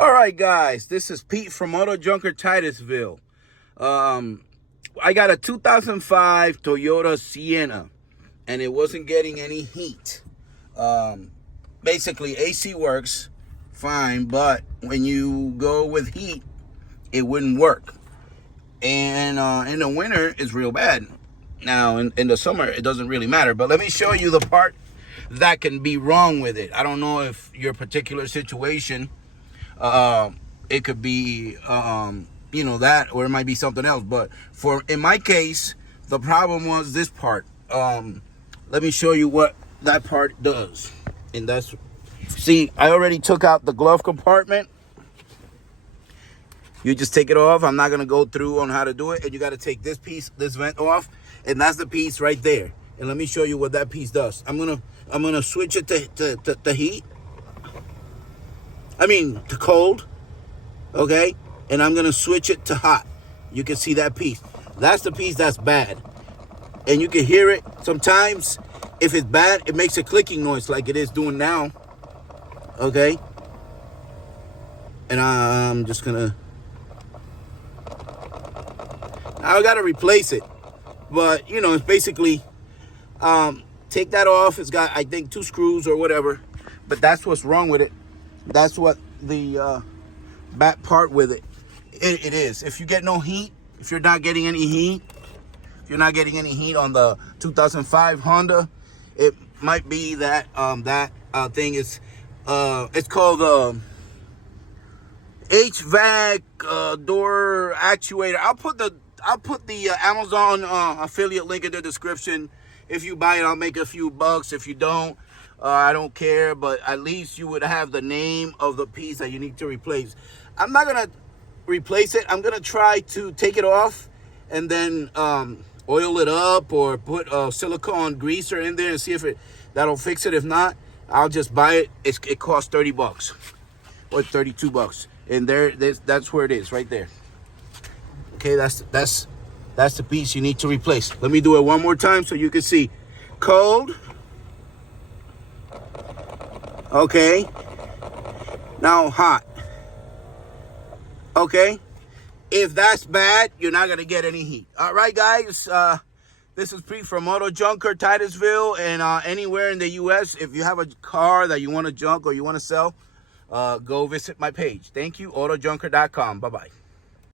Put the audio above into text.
All right, guys, this is Pete from Auto Junker Titusville. I got a 2005 Toyota Sienna, and it wasn't getting any heat. Basically, AC works fine, but when you go with heat, it wouldn't work. And in the winter, it's real bad. Now, in the summer, it doesn't really matter. But let me show you the part that can be wrong with it. I don't know if your particular situation, it could be, that, or it might be something else. But in my case, the problem was this part. Let me show you what that part does. And see, I already took out the glove compartment. You just take it off. I'm not going to go through on how to do it. And you got to take this piece, this vent off. And that's the piece right there. And let me show you what that piece does. I'm gonna switch it to heat. To cold. Okay? And I'm going to switch it to hot. You can see that piece. That's the piece that's bad. And you can hear it. Sometimes, if it's bad, it makes a clicking noise like it is doing now. Okay? And I'm just going to... I got to replace it. But, it's basically... take that off. It's got, I think, 2 screws or whatever. But that's what's wrong with it. That's what the back part with it. It is. If you get no heat, if you're not getting any heat, on the 2005 Honda, it might be that that thing is it's called HVAC door actuator. I'll put the Amazon affiliate link in the description. If you buy it, I'll make a few bucks. If you don't, I don't care. But at least you would have the name of the piece that you need to replace. I'm not gonna replace it. I'm gonna try to take it off and then oil it up or put silicone greaser in there and see if that'll fix it. If not, I'll just buy it. It costs 30 bucks or 32 bucks, and that's where it is, right there. Okay, that's the piece you need to replace. Let me do it one more time so you can see. Cold. Okay. Now hot. Okay. If that's bad, you're not going to get any heat. All right, guys. This is Pete from Auto Junker Titusville, and anywhere in the U.S., if you have a car that you want to junk or you want to sell, go visit my page. Thank you. AutoJunker.com. Bye-bye.